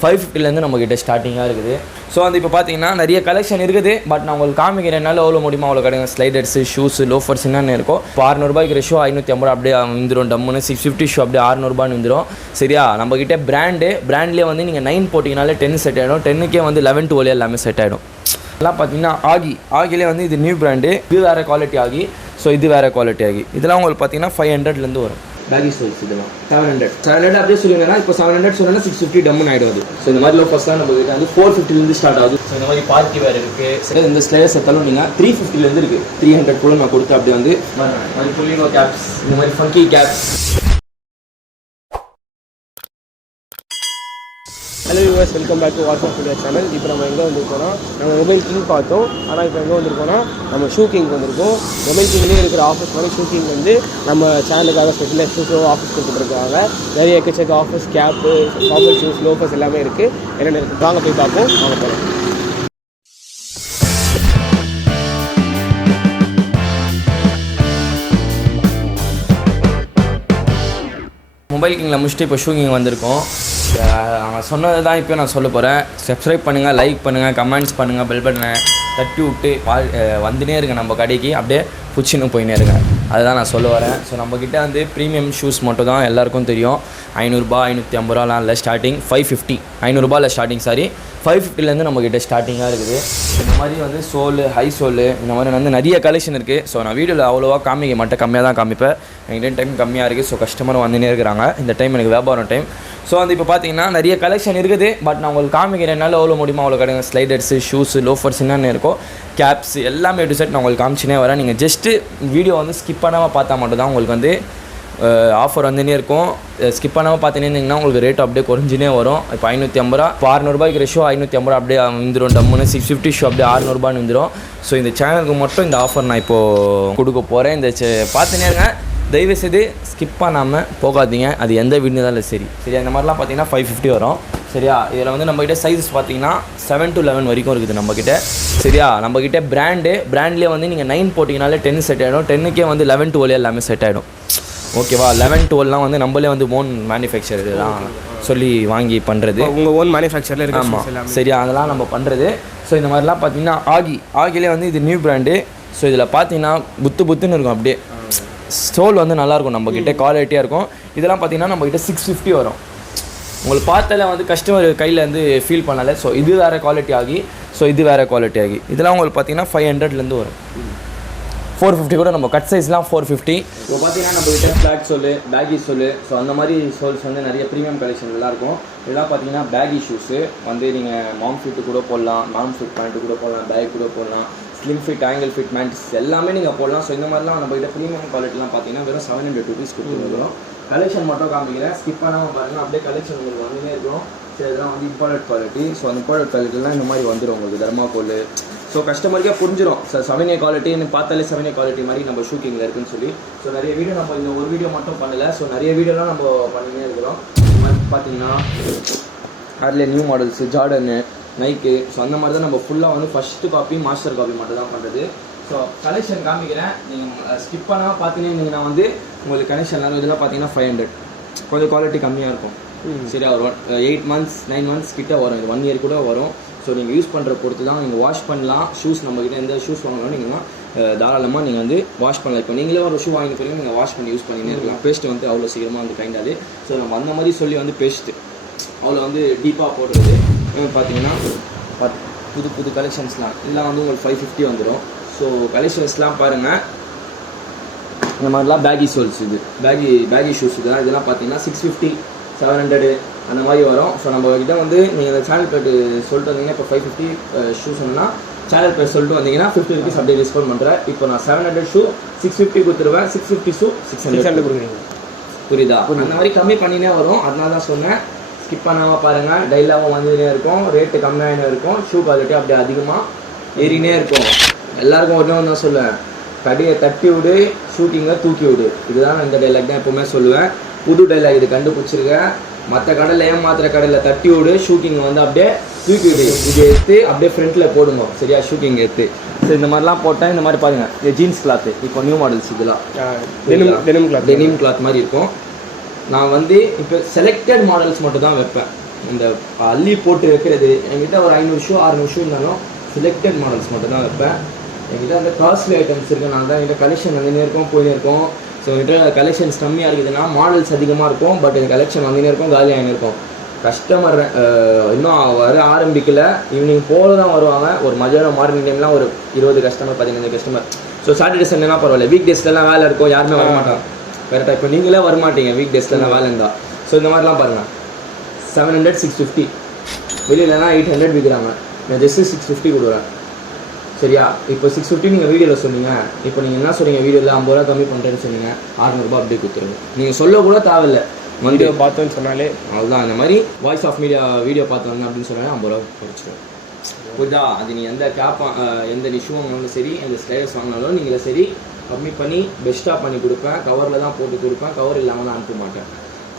Five ஃபிஃப்டிலேருந்து நம்மக்கிட்ட ஸ்டார்டிங்காக இருக்குது. ஸோ வந்து இப்போ பார்த்தீங்கன்னா நிறைய கலெக்ஷன் இருக்குது. பட் நான் உங்களுக்கு காமிக்கிறனால எவ்வளோ முடியுமோ அவ்வளோ கிடைக்கும் ஸ்லைடர்ஸு ஷூஸு லோஃபர்ஸ் என்னென்ன இருக்கும் இப்போ அறுநூறுபாய்க்கு ஷூ ஐநூற்றி ஐம்பது அப்படியே வந்துடும் டம்முன்னு சிக்ஸ் ஃபிஃப்டி ஷூ அப்படியே அறுநூறுபான்னு வந்துடும் சரியா? நம்மக்கிட்ட பிராண்டு பிராண்ட்லேயே வந்து நீங்கள் நைன் போட்டிங்கனாலே டென் செட் ஆகிடும் டென்னுக்கே வந்து லெவன் டுவெல் எல்லாமே செட் ஆகிடும் எல்லாம் பார்த்தீங்கன்னா ஆகி ஆகிலே வந்து இது நியூ பிராண்டு இது வேறு குவாலிட்டி ஆகி ஸோ இது வேறு குவாலிட்டி ஆகி இதெல்லாம் உங்களுக்கு பார்த்தீங்கன்னா ஃபைவ் ஹண்ட்ரட்லேருந்து வரும். பேகி ஸ்டோல்ஸ் இதெல்லாம் செவன் ஹண்ட்ரட் செவன் ஹண்ட்ரட் அப்படியே சொல்லுங்கன்னா இப்போ செவன் ஹண்ட்ரட் சொன்னா சிக்ஸ் ஃபிஃப்டி டம்முன்னு ஆகிடும் அது. ஸோ இந்த மாதிரி லோஃபர்ஸ் தான் நம்ம கிட்ட வந்து ஃபோர் ஃபிஃப்டிலேருந்து ஸ்டார்ட் ஆகுது. ஸோ இந்த மாதிரி பார்ட்டி வேறு இருக்குது சரி இந்த ஸ்லேயர்ஸ் எடுத்தாலும் நீங்கள் த்ரீ ஃபிஃப்டிலேருந்து இருக்குது த்ரீ ஹண்ட்ரட் கூட நான் கொடுத்து அப்படியே வந்து இந்த மாதிரி புள்ளிங்கோ கேப்ஸ் இந்த மாதிரி funky caps hello US welcome back to WhatsApp India channel இப்போ நம்ம எங்கே வந்திருக்கோம்னா நம்ம மொபைல் கிங் பார்த்தோம். ஆனால் இப்போ எங்கே வந்திருக்கோம்னா நம்ம ஷூ கிங் வந்திருக்கோம். மொபைல் கிங்லேயே இருக்கிற ஆஃபீஸ் மாதிரி ஷூ கிங் வந்து நம்ம சேனலுக்காக ஸ்பெஷலாக ஷூ ஆஃபீஸ் கொடுத்துருக்காங்க. நிறைய எக்கச்சக்க office cap formal shoes loafers எல்லாமே இருக்குது என்னென்ன இருக்குது வாங்க போய் பார்ப்போம். வாங்க போகிறோம் மொபைல் கிங்கில் முடிச்சுட்டு இப்போ ஷூ கிங் வந்திருக்கோம். அவன் அவங்க சொன்னது தான் இப்போ நான் சொல்ல போகிறேன் சப்ஸ்கிரைப் பண்ணுங்கள் லைக் பண்ணுங்கள் கமெண்ட்ஸ் பண்ணுங்கள் பெல் பட்டனை தட்டி விட்டு வா வந்துனே இருங்க நம்ம கடைக்கு. அப்படியே பிடிச்சின்னு போயினே இருங்க. அதுதான் நான் சொல்ல வரேன். ஸோ நம்மக்கிட்ட வந்து ப்ரீமியம் ஷூஸ் மட்டும் தான் எல்லாருக்கும் தெரியும். ஐநூறுரூபா ஐநூற்றி ஐம்பது ரூபாலாம் இல்லை ஸ்டார்டிங் ஃபைவ் ஃபிஃப்டி ஐநூறுரூபாவில் ஸ்டார்டிங் சாரி ஃபைவ் ஃபிஃப்டிலேருந்து நம்மக்கிட்ட ஸ்டார்டிங்காக இருக்குது. இந்த மாதிரி வந்து சோலு ஹை சோலு இந்த மாதிரி வந்து நிறைய கலெக்ஷன் இருக்குது ஸோ நான் வீடியோவில் அவ்வளோவா காமிக்க மாட்டேன். கம்மியாக தான் காமிப்பேன். என்கிட்ட டைம் கம்மியாக இருக்குது ஸோ கஸ்டமர் வந்துனே இருக்கிறாங்க. இந்த டைம் எனக்கு வியாபாரம் டைம் ஸோ வந்து இப்போ பார்த்தீங்கன்னா நிறைய கலெக்ஷன் இருக்குது பட் நான் உங்களுக்கு காமிக்கிறனால எவ்வளோ முடியுமோ அவ்வளோ கிடைக்கும் ஸ்லைடர்ஸு ஷூஸு லோஃபர்ஸ் என்னென்ன இருக்கோ கேப்ஸ் எல்லாமே டு செட் நான் உங்களுக்கு காமிச்சினே வரேன். நீங்கள் ஜஸ்ட்டு வீடியோ வந்து ஸ்கிப் பண்ணாமல் பார்த்தா மட்டும் தான் உங்களுக்கு வந்து ஆஃபர் வந்துனே இருக்கும். ஸ்கிப் பண்ணாமல் பார்த்துனே இருந்தீங்கன்னா உங்களுக்கு ரேட் அப்படியே குறைஞ்சினே வரும். இப்போ ஐநூற்றி ஐம்பது ரூபா இப்போ அறுநூறுபாய்க்கு ஷோ ஐநூற்றி ஐம்பது ரூபா அப்படியே வந்துடும் டம்முன்னு சிக்ஸ் ஃபிஃப்டி ஷோ அப்படியே அறுநூறுபான்னு வந்துடும் ஸோ இந்த சேனலுக்கு மட்டும் இந்த ஆஃபர் நான் இப்போது கொடுக்க போகிறேன் இந்த பார்த்துனே இருங்க. தயவு செய்து ஸ்கிப் பண்ணாமல் போகாதீங்க. அது எந்த வீடு தான் சரி. சரியா? இந்த மாதிரிலாம் பார்த்தீங்கன்னா ஃபைவ் ஃபிஃப்டி வரும். சரியா? இதில் வந்து நம்மக்கிட்ட சைஸஸ் பார்த்தீங்கன்னா செவன் to லெவன் வரைக்கும் இருக்குது நம்மக்கிட்ட சரியா? நம்மக்கிட்ட பிராண்டு பிராண்ட்லேயே வந்து நீங்கள் நைன் போட்டிங்கனாலே டென் செட் ஆகிடும் டென்னுக்கே வந்து லெவன் டுவெல் எல்லாமே செட் ஆகிடும் ஓகேவா லெவன் டுவெல்லாம் வந்து நம்மளே வந்து ஓன் மேனுஃபேக்சர் தான் சொல்லி வாங்கி பண்ணுறது உங்கள் ஓன் மேனுஃபேக்சரில் இருக்கிற ஆமாம் சரியா? அதெல்லாம் நம்ம பண்ணுறது ஸோ இந்த மாதிரிலாம் பார்த்தீங்கன்னா ஆகி ஆகிலே வந்து இது நியூ பிராண்டு ஸோ இதில் பார்த்தீங்கன்னா புத்து புத்துன்னு இருக்கும் அப்படியே. ஸ்டோல் வந்து நல்லாயிருக்கும் நம்மக்கிட்ட குவாலிட்டியாக இருக்கும். இதெல்லாம் பார்த்தீங்கன்னா நம்மக்கிட்ட சிக்ஸ் ஃபிஃப்டி வரும். உங்களுக்கு பார்த்தாலே வந்து கஸ்டமர் கையில் வந்து ஃபீல் பண்ணல ஸோ இது வேறு குவாலிட்டி ஆகி ஸோ இது வேறு குவாலிட்டி ஆகி. இதெல்லாம் உங்களுக்கு பார்த்தீங்கன்னா ஃபைவ் ஹண்ட்ரட்லேருந்து வரும். ஃபோர் ஃபிஃப்டி கூட நம்ம கட் சைஸ்லாம் ஃபோர் ஃபிஃப்டி இப்போ பார்த்தீங்கன்னா நம்ம கிட்ட flat sole baggy sole so அந்த மாதிரி சோல்ஸ் வந்து நிறைய ப்ரீமியம் கலெக்ஷன் எல்லாம் இருக்கும். இதெல்லாம் பார்த்தீங்கன்னா பேகி ஷூஸு வந்து நீங்கள் மாம் ஃபிட்டு கூட போடலாம் நான் ஃபிட் பேண்ட்டு கூட போடலாம் பேக் கூட போடலாம். Slim fit ankle fit pants எல்லாமே நீங்கள் போடலாம். ஸோ இந்த மாதிரிலாம் நம்ம கிட்ட ப்ரீமியம் குவாலிட்டிலாம் பார்த்தீங்கன்னா வெறும் செவன் ஹண்ட்ரட் ருபீஸ் கொடுத்துருக்கோம் கலெக்ஷன் மட்டும் காமிக்கிறேன் ஸ்கிப் பண்ணாமல் பாருங்கள் அப்படியே கலெக்ஷன் உங்களுக்கு வந்துனே இருக்கும். சரி இதெல்லாம் வந்து இம்பார்ட்டட் குவாலிட்டி ஸோ அந்த இம்பார்ட் குவாலிட்டிலாம் இந்த மாதிரி வந்துடும் உங்களுக்கு. தர்மாக்கோல் ஸோ கஸ்டமருக்கே புரிஞ்சிடும் சார் செவன் ஏ குவாலிட்டின்னு பார்த்தாலே செவன் ஏ குவாலிட்டி மாதிரி நம்ம ஷூட்டிங்கில் இருக்குன்னு சொல்லி. ஸோ நிறைய வீடியோ நம்ம இந்த ஒரு வீடியோ மட்டும் பண்ணலை. ஸோ நிறைய வீடியோலாம் நம்ம பண்ணினே இருக்கிறோம். பார்த்தீங்கன்னா அதில் new models Jordan Nike so அந்த மாதிரி தான் நம்ம ஃபுல்லாக வந்து ஃபஸ்ட்டு காப்பி மாஸ்டர் காப்பி மட்டும் தான் பண்ணுறது ஸோ கலெக்ஷன் காமிக்கிறேன் நீங்கள் ஸ்கிப் பண்ணாமல் பார்த்தீங்கன்னா இருந்தீங்கன்னா வந்து உங்களுக்கு கனெக்ஷன் இதெல்லாம் பார்த்தீங்கன்னா ஃபைவ் ஹண்ட்ரட் கொஞ்சம் குவாலிட்டி கம்மியாக இருக்கும். சரியா ஒரு எயிட் மந்த்ஸ் நைன் மந்த்ஸ் கிட்ட வரும். இது ஒன் இயர் கூட வரும். ஸோ நீங்கள் யூஸ் பண்ணுற பொறுத்து தான் நீங்கள் வாஷ் பண்ணலாம் ஷூஸ் நம்மக்கிட்ட எந்த ஷூஸ் வாங்கலாம் நீங்கள் தாராளமாக நீங்கள் வந்து வாஷ் பண்ணலாம். இப்போ நீங்களே ஒரு ஷூ வாங்கி போறீங்க நீங்கள் வாஷ் பண்ணி யூஸ் பண்ணினே இருக்கலாம். பேஸ்ட் வந்து அவ்வளோ சீக்கிரமாக வந்து கைண்டாது ஸோ நம்ம அந்த மாதிரி சொல்லி வந்து பேஸ்ட்டு அவ்வளோ வந்து டீப்பாக போடுறது. பார்த்தீங்கன்னா பத்- புது புது கலெக்ஷன்ஸ்லாம் இதெல்லாம் வந்து உங்களுக்கு ஃபைவ் ஃபிஃப்டி வந்துடும் ஸோ கலெக்ஷன்ஸ்லாம் பாருங்கள் இந்த மாதிரிலாம் பேகி சோல்ஸ் இது. பேகி பேகி ஷூஸ் இதெல்லாம் இதெல்லாம் பார்த்தீங்கன்னா சிக்ஸ் ஃபிஃப்டி செவன் ஹண்ட்ரடு அந்த மாதிரி வரும். ஸோ நம்ம கிட்ட வந்து நீங்கள் இந்த சேனல் பேட்டு சொல்லிட்டு வந்தீங்கன்னா இப்போ ஃபைவ் ஃபிஃப்டி ஷூ சொன்னால் சேனல் பேர் சொல்லிட்டு வந்தீங்கன்னா ஃபிஃப்டி ருபீஸ் அப்படியே டிஸ்கவுண்ட் பண்ணுறேன் இப்போ நான் seven hundred shoe six fifty கொடுத்துருவேன். Six fifty shoe six hundred கொடுக்குறீங்க. புரியுதா. அந்த மாதிரி கம்மி பண்ணினே வரும். அதனால தான் சொன்னேன். ஸ்கிப் பண்ணாமல் பாருங்கள் டைலாகவும் வந்துனே இருக்கும். ரேட்டு கம்மியாகினே இருக்கும். ஷூ குவாலிட்டி அப்படியே அதிகமாக ஏறினே இருக்கும். எல்லாருக்கும் ஒன்றே ஒன்று தான் சொல்லுவேன். கடையை தட்டி விடு ஷூட்டிங்கை தூக்கி விடு. இதுதான் நான் இந்த டைலாக் தான் எப்போவுமே சொல்லுவேன். புது டைலாக் இது கண்டுபிடிச்சிருக்கேன் மற்ற கடையில் ஏமாத்துற கடையில் தட்டி விடு ஷூட்டிங் வந்து அப்படியே தூக்கி விடு. இது எடுத்து அப்படியே ஃப்ரண்ட்டில் போடுங்க. சரியா? ஷூட்டிங் எடுத்து. ஸோ இந்த மாதிரிலாம் போட்டால் இந்த மாதிரி பாருங்க. இது ஜீன்ஸ் கிளாத்து இப்போ நியூ மாடல்ஸ் இதெல்லாம். Denim denim cloth denim cloth மாதிரி இருக்கும். நான் வந்து இப்போ செலக்டட் மாடல்ஸ் மட்டும் தான் வைப்பேன். இந்த அள்ளி போட்டு வைக்கிறது என்கிட்ட ஒரு ஐநூறு ஷூ அறுநூறு ஷூ இருந்தாலும் செலக்டட் மாடல்ஸ் மட்டும் தான் வைப்பேன். என்கிட்ட அந்த காஸ்ட்லி ஐட்டம்ஸ் இருக்கு நான் தான் என்கிட்ட கலெக்ஷன் வந்துனே இருக்கும் போயினே இருக்கும். ஸோ என்கிட்ட கலெக்ஷன்ஸ் கம்மியாக இருக்குதுன்னா மாடல்ஸ் அதிகமாக இருக்கும் பட் எனக்கு கலெக்ஷன் வந்துனே இருக்கும் காலியாகினே இருக்கும். கஸ்டமர் இன்னும் வர ஆரம்பிக்கல. ஈவினிங் போல தான் வருவாங்க. ஒரு மதியானம் மார்னிங் டைம்லாம் ஒரு இருபது கஸ்டமர் பதினஞ்சு கஸ்டமர் ஸோ சாட்டர்டே சண்டேலாம் பரவாயில்ல. வீக் டேஸ்லலாம் வேலை இருக்கும் யாருமே வர மாட்டாங்க கரெக்டாக இப்போ நீங்களே வர மாட்டீங்க வீக் டேஸ்லலாம் வேலை இருந்தால் ஸோ இந்த மாதிரிலாம் பாருங்கள் செவன் ஹண்ட்ரட் சிக்ஸ் ஃபிஃப்டி வெளியிலலாம் எயிட் ஹண்ட்ரட் விற்கிறாங்க நான் ஜஸ்ட்டு சிக்ஸ் ஃபிஃப்டி கொடுக்குறேன். சரியா? இப்போ சிக்ஸ் ஃபிஃப்டி நீங்கள் வீடியோவில் சொன்னீங்க. இப்போ நீங்கள் என்ன சொன்னீங்க? வீடியோவில் ஐம்பது ரூபா கம்மி பண்ணுறேன்னு சொன்னீங்க. அறநூறுபா அப்படியே கொடுத்துருங்க. நீங்கள் சொல்ல கூட தேவையில்ல. வீடியோ பார்த்தோன்னு சொன்னாலே. அதுதான் இந்த மாதிரி வாய்ஸ் ஆஃப் மீடியா வீடியோ பார்த்து வந்தேன் அப்படின்னு சொன்னாலே ஐம்பது ரூபா குறைச்சிடுவோம் புரியுதா? அது நீ எந்த கேப் எந்த டிஷ்யூ வாங்கினாலும் சரி எந்த ஸ்லைடர்ஸ் வாங்கினாலும் நீங்களே சரி கம்மி பண்ணி பெஸ்ட்டாக பண்ணி கொடுப்பேன். கவரில் தான் போட்டு கொடுப்பேன். கவர் இல்லாமல் நான் அனுப்ப மாட்டேன்.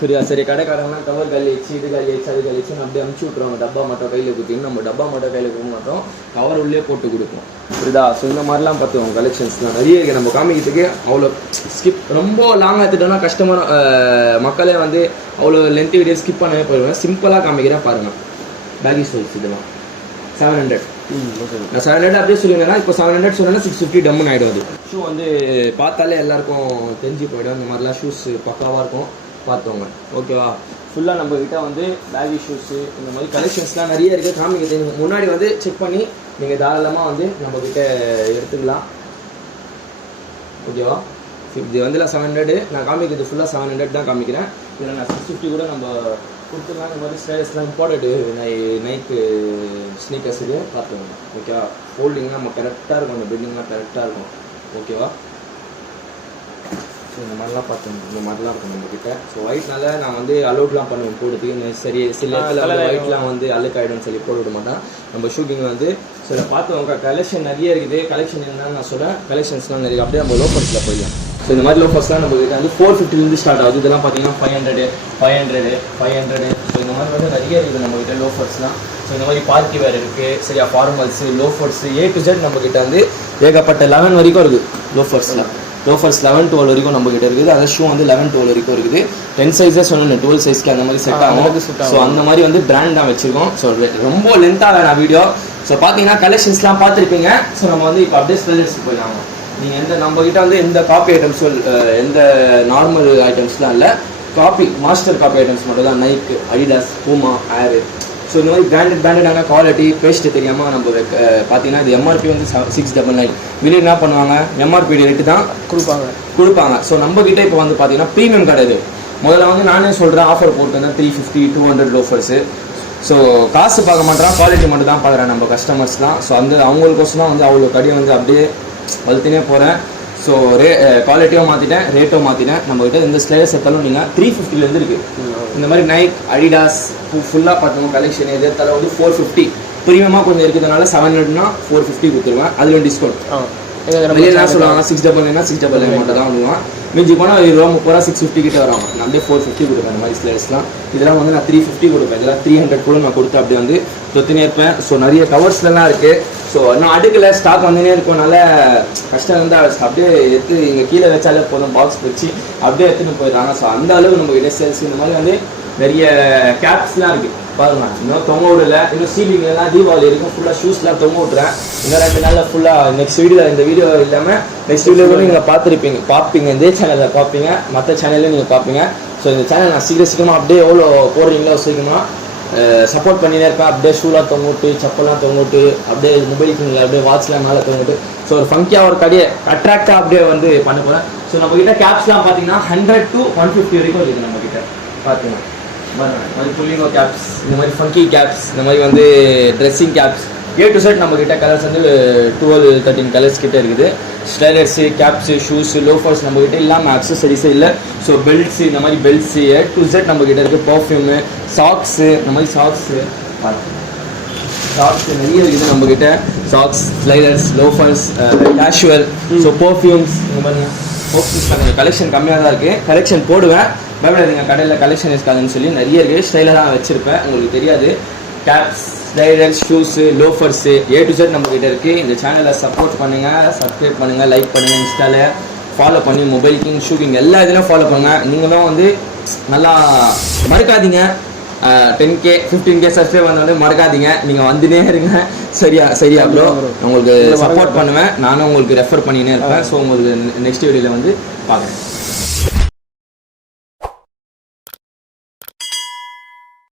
சரியா? சரி கடைக்காரங்களாம் கவர் கல்லி வச்சு இது கல்லி வச்சு அது கழிச்சுன்னு அப்படியே அனுப்பிச்சி விட்ருவாங்க டப்பா மட்டும் கையில் கொடுத்தீங்க நம்ம டப்பா மட்டும் கையில் கொடுக்க மாட்டோம். கவர் உள்ளே போட்டு கொடுப்போம். புரியுதா? ஸோ இந்த மாதிரிலாம் பார்த்துவோம் கலெக்ஷன்ஸ்லாம் நிறைய இருக்குது நம்ம காமிக்கிறதுக்கு அவ்வளோ ஸ்கிப் ரொம்ப லாங் எடுத்துட்டோம்னா கஸ்டமர் மக்களே வந்து அவ்வளோ லென்த் வீடியோ ஸ்கிப் பண்ணவே போயிடுவேன் சிம்பிளாக காமிக்கிறேன் பாருங்கள் பேகி சோல்ஸ் இதெல்லாம். செவன் ஹண்ட்ரட் நான் செவன் ஹண்ட்ரட் அப்படியே சொல்லுங்கன்னா இப்போ செவன் ஹண்ட்ரட் சொன்னா சிக்ஸ் ஃபிஃப்டி டம்முன்னு ஆகிடும் அது. ஷூ வந்து பார்த்தாலே எல்லாருக்கும் தெரிஞ்சு போயிடும். இந்த மாதிரிலாம் ஷூஸ் பக்காவாக இருக்கும். பார்த்தவங்க ஓகேவா ஃபுல்லாக நம்ம கிட்ட வந்து பேகி ஷூஸு இந்த மாதிரி கலெக்ஷன்ஸ்லாம் நிறைய இருக்குது தெரியும் முன்னாடி வந்து செக் பண்ணி நீங்கள் தாராளமாக வந்து நம்ம கிட்ட எடுத்துக்கலாம் ஓகேவா இது வந்து செவன் ஹண்ட்ரடு நான் காமிக்கிறது ஃபுல்லாக செவன் ஹண்ட்ரட் தான் காமிக்கிறேன். இதில் நான் சிக்ஸ் ஃபிஃப்டி கூட நம்ம கொடுத்துக்கலாம் இந்த மாதிரி ஸ்டைல்ஸ்லாம் இம்பார்ட்டடு நை நைக்கு ஸ்னீக்கர்ஸ் இது பார்த்துக்கோங்க. ஓகேவா ஃபோல்டிங்லாம் நம்ம கரெக்டாக இருக்கும் அந்த பில்டிங்லாம் கரெக்டாக இருக்கும் ஓகேவா ஸோ இந்த மாதிரிலாம் பார்த்துங்க இந்த மாதிரிலாம் இருக்கும் நம்மக்கிட்ட ஸோ ஒயிட்னால நான் வந்து அலோட்லாம் பண்ணுவேன். போடுறதுக்கு சரி சில இடத்துல. ஒயிட்லாம் வந்து அழுக்காயிடும்னு சொல்லி போட விட மாட்டேன். நம்ம ஷூட்டிங் வந்து சில பார்த்தவங்க கலெக்ஷன் நிறைய இருக்குது. கலெக்ஷன் என்னன்னு நான் சொல்கிறேன் கலெக்ஷன்ஸ்லாம் நிறைய அப்படியே நம்ம லோஃபர்ஸில் போயிடலாம். ஸோ இந்த மாதிரி லோஃபர்ஸ்லாம் நம்ம கிட்ட வந்து ஃபோர் ஃபிஃப்டிலேருந்து ஸ்டார்ட் ஆகுது. இதெல்லாம் பார்த்தீங்கன்னா five hundred five hundred five hundred so இந்த மாதிரி வந்து நிறைய இருக்குது நம்ம கிட்ட லோஃபர்ஸ்லாம் ஸோ இந்த மாதிரி பார்ட்டி வேர் இருக்குது சரியா formals loafers A to Z நம்ம கிட்ட வந்து ஏகப்பட்ட லெவன் வரைக்கும் இருக்குது. லோஃபர்ஸில் லோஃபர்ஸ் லெவன் டுவெல் வரைக்கும் நம்ம கிட்ட இருக்குது. அந்த ஷூ வந்து லெவன் டுவெல் வரைக்கும் இருக்குது. டென் சைஸஸ் சொன்னேன் டுவெல் சைஸ்க்கு அந்த மாதிரி செட் ஆகும். ஸோ அந்த மாதிரி வந்து பிராண்ட் தான் வச்சிருக்கோம். ஸோ ரொம்ப லென்த்தாக வேணாம் வீடியோ ஸோ பார்த்தீங்கன்னா கலெக்ஷன்ஸ்லாம் பார்த்துருப்பீங்க. ஸோ நம்ம வந்து இப்போ அப்படியே ஸ்பெல்லர்ஸ் போயிடலாம். நீங்கள் எந்த நம்ம கிட்ட வந்து எந்த காப்பி ஐட்டம்ஸ் எந்த நார்மல் ஐட்டம்ஸ்லாம் இல்லை. காப்பி மாஸ்டர் காப்பி ஐட்டம்ஸ் மட்டும் தான். நைக் அடிடாஸ் பூமா ஏரு ஸோ இந்த மாதிரி பிராண்டட் பிராண்டடான குவாலிட்டி பேஸ்ட் தெரியாமல் நம்ம பார்த்தீங்கன்னா இது எம்ஆர்பி வந்து சிக்ஸ் டபுள் நைன் வெளியே என்ன பண்ணுவாங்க? எம்ஆர்பி ரேட்டு தான் கொடுப்பாங்க. கொடுப்பாங்க. ஸோ நம்ம கிட்ட இப்போ வந்து பார்த்தீங்கன்னா ப்ரீமியம் கிடையாது முதல்ல வந்து நானே சொல்கிறேன் ஆஃபர் போட்டுருந்தேன் three fifty two hundred loafers so காசு பார்க்க மாட்டேறான் குவாலிட்டி மட்டும் தான் பார்க்குறேன் நம்ம கஸ்டமர்ஸ்லாம் ஸோ அந்த அவங்களுக்கோசம் தான் வந்து அவ்வளோ கடி வந்து அப்படியே வளர்த்துனே போகிறேன் ஸோ ரே குவாலிட்டியும் மாற்றிட்டேன் ரேட்டும் மாற்றிட்டேன் நம்ம கிட்ட இந்த ஸ்லைடர்ஸ் எடுத்தாலும் நீங்கள் த்ரீ ஃபிஃப்டிலேருந்து இருக்குது இந்த மாதிரி நைக் அடிடாஸ் ஃபுல்லாக பார்த்தோம் கலெக்ஷன் எது எடுத்தாலும் வந்து ஃபோர் ஃபிஃப்டி ப்ரீமியமாக கொஞ்சம் இருக்கிறதுனால செவன் ஹண்ட்ரட்னா ஃபோர் ஃபிஃப்டி கொடுத்துருவேன். அதில் டிஸ்கவுண்ட் வெளியே என்ன சொல்லுவாங்க சிக்ஸ் டபுள் நைனா சிக்ஸ் டபுள் நைன் மட்டும் தான் விடுவான் மிஞ்சி போனால் இருபது ரூபா முப்பது ரூபா சிக்ஸ் ஃபிஃப்டி கிட்ட வரும். நான் வந்து ஃபோர் ஃபிஃப்டி கொடுப்பேன் அந்த மாதிரி ஸ்லைட்ஸ்லாம் இதெல்லாம் வந்து நான் த்ரீ ஃபிஃப்டி கொடுப்பேன். இதெல்லாம் த்ரீ ஹண்ட்ரட் கூட நான் கொடுத்து அப்படி வந்து தொத்தினே இருப்பேன். ஸோ நிறைய கவர்ஸ்லாம் இருக்குது ஸோ இன்னும் அடுக்கில் ஸ்டாக் வந்துனே இருக்கனால கஷ்டம் இருந்தால் அப்படியே எடுத்து இங்கே கீழே வச்சாலே போதும். பாக்ஸ் வச்சு அப்படியே எடுத்துன்னு போயிடுறாங்க ஸோ அந்த அளவு நம்ம கிட்ட சேல்ஸ் இந்த மாதிரி வந்து நிறைய கேப்ஸ்லாம் இருக்குது பாருங்க இன்னும் தொங்க விடல. இன்னும் சீலிங்லாம் தீபாவளி இருக்கும் ஃபுல்லாக ஷூஸ்லாம் தொங்க விட்றேன் இன்னும் ரெண்டு நாளில் ஃபுல்லாக நெக்ஸ்ட் வீடியோ இந்த வீடியோ இல்லாமல் நெக்ஸ்ட் வீடியோ கூட நீங்கள் பார்த்துருப்பீங்க. பார்ப்பீங்க. இதே சேனலில் பார்ப்பீங்க. மற்ற சேனல்லையும் நீங்கள் பார்ப்பீங்க. ஸோ இந்த சேனல் நான் சீக்கிரம் சீக்கிரமாக அப்படியே எவ்வளோ போடுறீங்களோ சீக்கிரமாக சப்போர்ட் பண்ணினே இருப்பேன். அப்படியே ஷூலாம் தொங்கிட்டு செப்பல்லாம் தொங்கிட்டு அப்படியே மொபைல் ஃபோனில் அப்படியே வாட்ச்லாம் மேலே தொங்கிட்டு ஸோ ஒரு ஃபங்கியாக ஒரு கடையை அட்ராக்டாக அப்படியே வந்து பண்ண போகிறேன் ஸோ நம்மக்கிட்ட கேப்ஸ்லாம் பார்த்தீங்கன்னா ஹண்ட்ரட் டு ஒன் ஃபிஃப்டி வரைக்கும் இருக்குது நம்மக்கிட்ட பார்த்தீங்கன்னா மாதிரி புள்ளிங்கோ கேப்ஸ் இந்த மாதிரி ஃபங்கி கேப்ஸ் இந்த மாதிரி வந்து dressing caps A to Z நம்மக்கிட்ட கலர்ஸ் வந்து டுவெல் தேர்ட்டின் கலர்ஸ் கிட்டே இருக்குது. ஸ்லைடர்ஸு கேப்ஸு ஷூஸு லோஃபர்ஸ் நம்மக்கிட்ட இல்லாமல் அக்சசரிஸே இல்லை. ஸோ பெல்ட்ஸு இந்த மாதிரி பெல்ட்ஸு ஏ டு செட் நம்மக்கிட்ட இருக்குது பர்ஃப்யூமு சாக்ஸு இந்த மாதிரி சாக்ஸு சாக்ஸ் நிறைய இருக்குது நம்மக்கிட்ட socks sliders loafers casual so perfumes இந்த மாதிரி பர்ஃப்யூம்ஸ் கொஞ்சம் கலெக்ஷன் கம்மியாக தான் இருக்குது கலெக்ஷன் போடுவேன். பயப்படாதீங்க கடையில் கலெக்ஷன் இருக்காதுன்னு சொல்லி நிறைய இருக்குது ஸ்டைலாக தான் வச்சுருப்பேன். உங்களுக்கு தெரியாது. Caps sliders shoes loafers A to Z நம்மக்கிட்ட இருக்குது இந்த சேனலை சப்போர்ட் பண்ணுங்கள் சப்ஸ்கிரைப் பண்ணுங்கள் லைக் பண்ணுங்கள் இன்ஸ்டாவில் ஃபாலோ பண்ணி மொபைல் கிங் ஷூட்டிங் எல்லா இதுலையும் ஃபாலோ பண்ணுங்கள் நீங்களும் வந்து நல்லா மறக்காதீங்க. Ten K fifteen K subscribe வந்து மறக்காதீங்க. நீங்கள் வந்துனே இருங்க. சரியா சரியா ப்ரோ உங்களுக்கு சப்போர்ட் பண்ணுவேன். நானும் உங்களுக்கு ரெஃபர் பண்ணினே இருப்பேன். ஸோ உங்களுக்கு நெக்ஸ்ட் வீடியோவில் வந்து பார்க்குறேன்